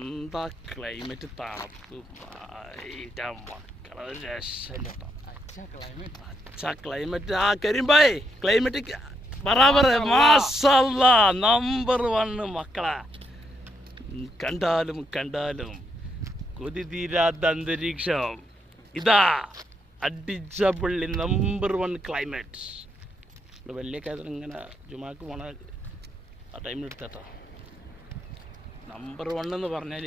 എന്താ ക്ലൈമറ്റ് തണുപ്പ് ഭയങ്കര മക്കളെ രക്ഷയില്ല ക്ലൈമറ്റ് ആ കരിമ്പായ് ക്ലൈമറ്റ് ബറാബർ മാസല്ല നമ്പർ വണ് മക്കളെ. കണ്ടാലും കണ്ടാലും കൊതി തീരാത്ത അന്തരീക്ഷം. ഇതാ അടിച്ച പുള്ളി നമ്പർ വൺ ക്ലൈമറ്റ് വലിയ കാര്യം ഇങ്ങനെ ജുമാക്ക് പോണ ആ ടൈമിലെടുത്തേട്ടാ നമ്പർ വൺ എന്ന് പറഞ്ഞാൽ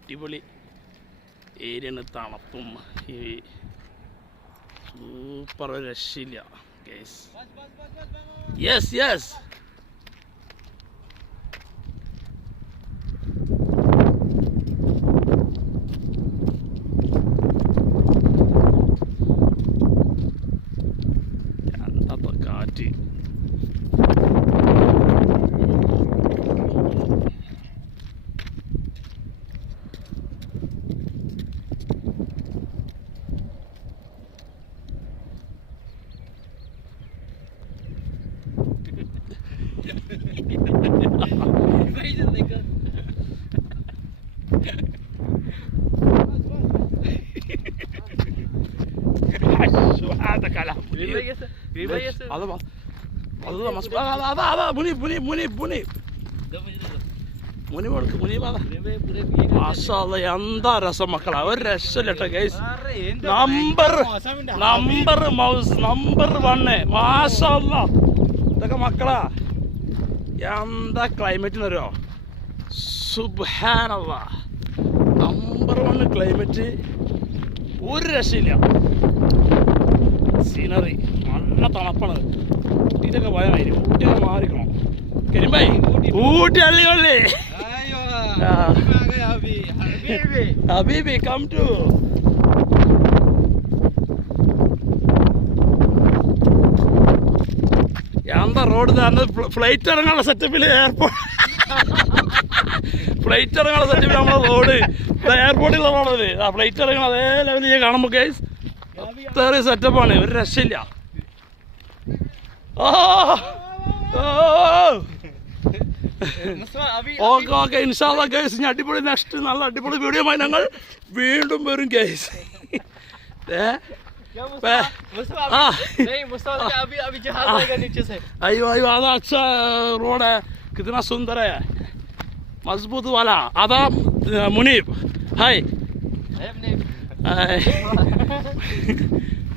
അടിപൊളി ഏരിയാണ് തണുപ്പും. ഈ സൂപ്പർ രക്ഷയില്ല. കേസ് യെസ് യെസ് എന്താ കാറ്റ് Imagine they go. حياتك على حبيبي هذا بعض هذا مصباح هذا هذا منيب منيب منيب منيب മുനിവ് കൊടുക്കും മുനിവ് എന്താ രസം മക്കളെ ഒരു രക്ഷമില്ലട്ടോ guys number number mouse number വണ്ണേ മാഷല്ല ഇതൊക്കെ മക്കളാ എന്താ ക്ലൈമറ്റ് എന്നറിയോ സുബാനല്ല നമ്പർ വൺ ക്ലൈമറ്റ് ഒരു രക്ഷയില്ല സീനറി നല്ല തണുപ്പാണ് ഊട്ടിയിലൊക്കെ ഭയമായിരിക്കും ഊട്ടി മാറിക്കണം കരിമ്പായി ഊട്ടി അള്ളി വള്ളി ഹബീബി കം ടു റോഡ് അന്ന് ഫ്ലൈറ്റ് ഇറങ്ങാനുള്ള സെറ്റപ്പിൽ എയർപോർട്ട് ഫ്ലൈറ്റ് ഇറങ്ങാനുള്ള സെറ്റപ്പിൽ നമ്മളെ റോഡ് എയർപോർട്ടിൽ റോഡത് ആ ഫ്ലൈറ്റ് ഇറങ്ങണം അതേ ലെവലിൽ ഞാൻ കാണുമ്പോൾ ഗൈസ് അത്ര സെറ്റപ്പാണ് ഒരു രക്ഷയില്ല. Okay okay. ഇൻഷാല്ല ഗൈസ് ഇനി അടിപൊളി നെക്സ്റ്റ് നല്ല അടിപൊളി വീഡിയോ ഞങ്ങൾ വീണ്ടും വരും ഗൈസ് ഏ? हाँ। अभी अभी जहाज़ हाँ। आएगा नीचे से। आयो आयो आधा अच्छा रोड है। कितना सुंदर है। मज़बूत वाला। आधा मुनीब। हाय।